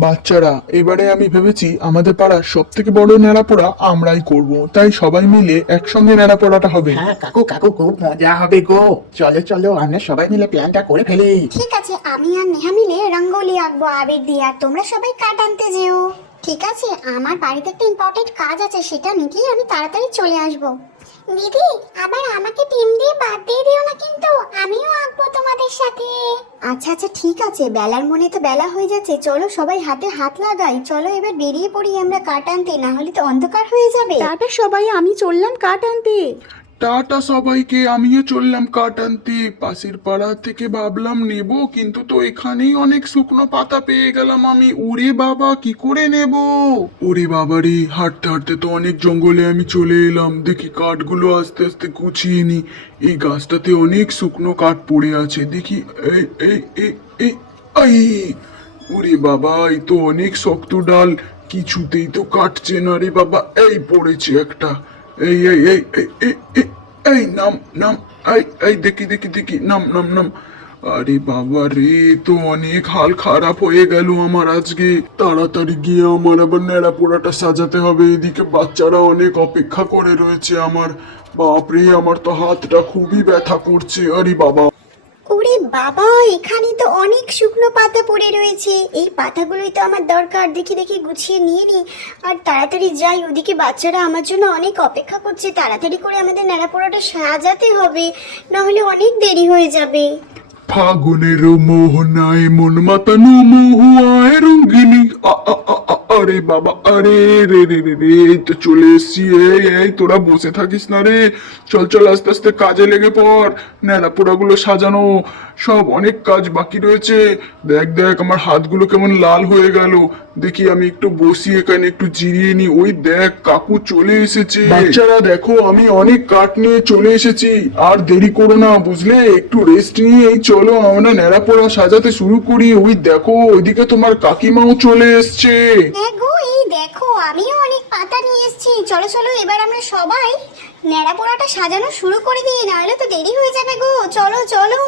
বাচ্চারা, এবারে আমি ভেবেছি আমাদের পাড়ার সব থেকে বড় নেড়াপোড়া আমরাই করব, তাই সবাই মিলে একসঙ্গে নেড়াপোড়াটা হবে। হ্যাঁ কাকু কাকু, খুব মজা হবে গো। চলো চলো, আমরা সবাই মিলে প্ল্যানটা করে ফেলি। ঠিক আছে, আমি আর নেহা মিলে রঙ্গোলি আঁকবো আবির দিয়ে, আর তোমরা সবাই কাঠ আনতে যেও। ঠিক আছে, আমার বাড়িতে একটা ইম্পর্টেন্ট কাজ আছে, সেটা মিটিয়ে আমি তাড়াতাড়ি চলে আসবো। দিদি, আবার আমাকে টিম দিয়ে বাদ দিয়ে দিও না কিন্তু, আমিও আঁকবো তোমাদের সাথে। আচ্ছা আচ্ছা ঠিক আছে, বেলার মনে তো বেলা হয়ে যাচ্ছে, চলো সবাই হাতে হাত লাগাই, চলো এবার বেরিয়ে পড়ি আমরা কাঠ আনতে, না হলে তো অন্ধকার হয়ে যাবে। টাটা সবাই, আমি চললাম কাঠ আনতে। টাটা সবাইকে, আমিও চললাম কাঠ আনতে। পাশের পাড়া থেকে ভাবলাম নেব, কিন্তু তো এখানেই অনেক শুকনো পাতা পেয়ে গেলাম আমি। ওরে বাবা, কি করে নেব? ওরে বাবা রে, হাঁটতে হাঁটতে তো অনেক জঙ্গলে আমি চলে এলাম। দেখি কাঠগুলো আস্তে আস্তে গুছিয়ে নি। এই গাছটাতে অনেক শুকনো কাঠ পড়ে আছে, দেখি। এই এই এই এই এই ওরে বাবা, এই তো অনেক শক্ত ডাল, কিছুতেই তো কাটছে না রে বাবা। এই পড়েছে একটা। এই এই এই এই এই এই এই নাম নাম, এই এই দেখি দেখি দেখি, নাম নাম নাম। আরে বাবা রে, তো অনেক হাল খারাপ হয়ে গেল আমার আজকে। তাড়াতাড়ি গিয়ে আমার আবার নেড়া পোড়াটা সাজাতে হবে, এদিকে বাচ্চারা অনেক অপেক্ষা করে রয়েছে আমার। বাপরে, আমার তো হাতটা খুবই ব্যথা করছে। আরে বাবা। ওরে বাবা, এখানে তো অনেক শুকনো পাতা পড়ে রয়েছে, এই পাতাগুলোই তো আমার দরকার, দেখি দেখি গুছিয়ে নিয়ে নি আর তাড়াতাড়ি যাই। ওদিকে বাচ্চারা আমার জন্য অনেক অপেক্ষা করছে, তাড়াতাড়ি করে আমাদের নেড়াপোড়াটা সাজাতে হবে, নাহলে অনেক দেরি হয়ে যাবে। ফাগুনের মোহনায় মন মাতানো মহুয়ায় রঙ্গিনী। আরে বাবা, আরে রে রে রে রে, এই তো চলে এসছি। এই এই, তোরা বসে থাকিস না রে, চল চল আস্তে আস্তে কাজে লেগে পড়। ন্যাড়াপোড়া গুলো সাজানো, সব অনেক কাজ বাকি রয়েছে। দেখ দেখ, আমার হাতগুলো কেমন লাল হয়ে গেল। দেখি আমি একটু বসি এখানে, একটু জিরিয়ে নি। ওই দেখ, কাকু চলে এসেছে। বাচ্চারা দেখো, আমি অনেক কাঠ নিয়ে চলে এসেছি। আর দেরি করো না, বুঝলে, একটু রেস্ট নিয়ে এই চলো আমরা নেড়াপোড়া সাজাতে শুরু করি। ওই দেখো, ওইদিকে তোমার কাকিমাও চলে এসছে। হ্যাঁ গো, এই দেখো আমিও অনেক পাতা নিয়ে এসেছি, চলো চলো এবার আমরা সবাই নেড়াপোড়াটা সাজানো শুরু করে দিই, নাহলে তো দেরি হয়ে যাবে গো। চলো চলো,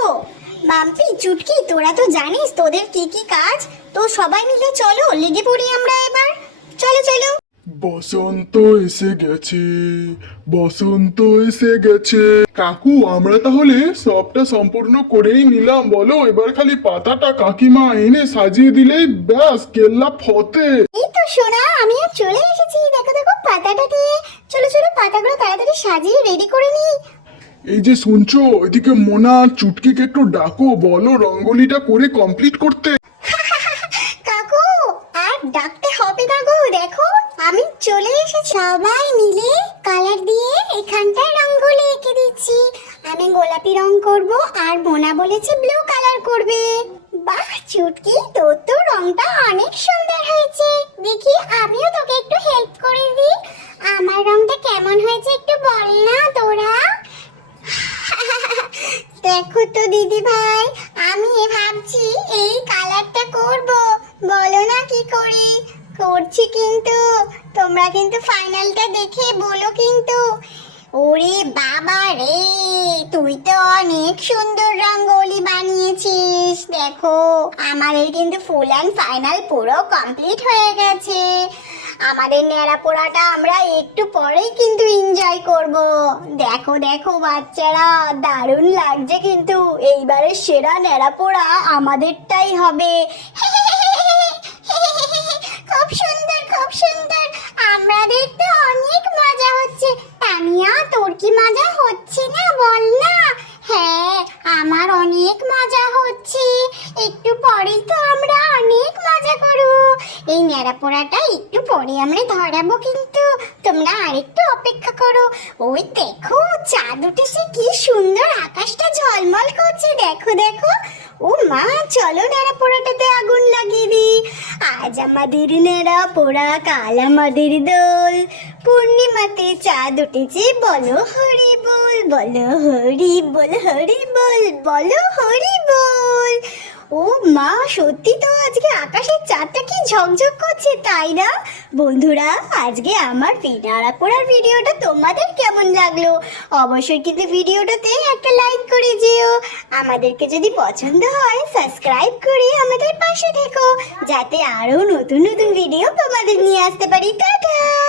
বাম্পি চুটকি, তোরা তো জানিস তোদের কি কি কাজ, তো সবাই মিলে চলো লেগে পড়ি আমরা এবার। চলো চলো। বসন্ত এসে গেছে, বসন্ত এসে গেছে। কাকু, আমরা তাহলে সবটা সম্পূর্ণ করেই নিলাম, বলো। এবার খালি পাতাটা কাকিমা এনে সাজিয়ে দিলেই ব্যাস, কেল্লা ফতে। এই তো সোনা, আমিও চলে এসেছি, দেখো দেখো পাতাটা দিয়ে। চলো চলো, পাতাগুলো তাড়াতাড়ি সাজিয়ে রেডি করে নিই। এই যে শুনছো, এদিকে মোনা আর চুটকিকে একটু ডাকো, বলো রঙ্গোলিটা করে কমপ্লিট করতে। কাকু, আর ডাকতে হবে না গো, দেখো আমি চলে এসেছি। সবাই মিলে কালার দিয়ে এখানটায় রঙ্গোলি এঁকে দিচ্ছি। আমি গোলাপি রং করব, আর মোনা বলেছে ব্লু কালার করবে। বাহ চুটকি, তোর তো রংটা অনেক সুন্দর হয়েছে। দেখি আমিও তোকে একটু হেল্প করে দিই। আমার রংটা কেমন হয়েছে একটু বল না তোরা। দেখো তো দিদি ভাই, আমি ভাবছি এই কালারটা করব, বলো না কি করি। করছি কিন্তু, তোমরা কিন্তু ফাইনালটা দেখে বলো কিন্তু। ওরে বাবা রে, তুই তো অনেক সুন্দর রঙ্গোলি বানিয়েছিস। দেখো আমাদের কিন্তু ফুল অ্যান্ড ফাইনাল পুরো কমপ্লিট হয়ে গেছে। আমাদের নেড়াপোড়াটা আমরা একটু পরেই কিন্তু এনজয় করব। দেখো দেখো বাচ্চারা, দারুণ লাগছে কিন্তু। এইবারে সেরা নেড়াপোড়া আমাদেরটাই হবে। খুব সুন্দর খুব সুন্দর, আমাদের তো অনেক মজা হচ্ছে। তানিয়া, তোর কি মজা হচ্ছে না বল না। হ্যাঁ, আমার অনেক মজা হচ্ছে, একটু পরেই তো আমরা অনেক মজা করব। এই নেড়াপোড়াটা একটু পরে আমরা ধরাবো কিন্তু, তোমরা আরেকটু অপেক্ষা করো। ওই দেখো চাঁদ উঠেছে, কি সুন্দর, আকাশটা ঝলমল করছে, দেখো দেখো। ও মা, চলো নেড়াপোড়াটাতে আগুন লাগিয়ে দিই। আজ আমাদের নেড়াপোড়া, কাল আমাদের দোল, পূর্ণিমাতে চাঁদ উঠেছে, বলো হরি বল, বলো হরি বল, হরি বল, বলো হরি বল। ও মা, সত্যি তো আজকে আকাশের চাঁদটা কি ঝকঝক করছে তাই না? বন্ধুরা, আজকে আমার পিনারা পোড়ার ভিডিওটা তোমাদের কেমন লাগলো অবশ্যই কিন্তু ভিডিওটাতে একটা লাইক করে যেও। আমাদেরকে যদি পছন্দ হয় সাবস্ক্রাইব করে আমাদের পাশে থেকো, যাতে আরো নতুন নতুন ভিডিও তোমাদের নিয়ে আসতে পারি। টাটা।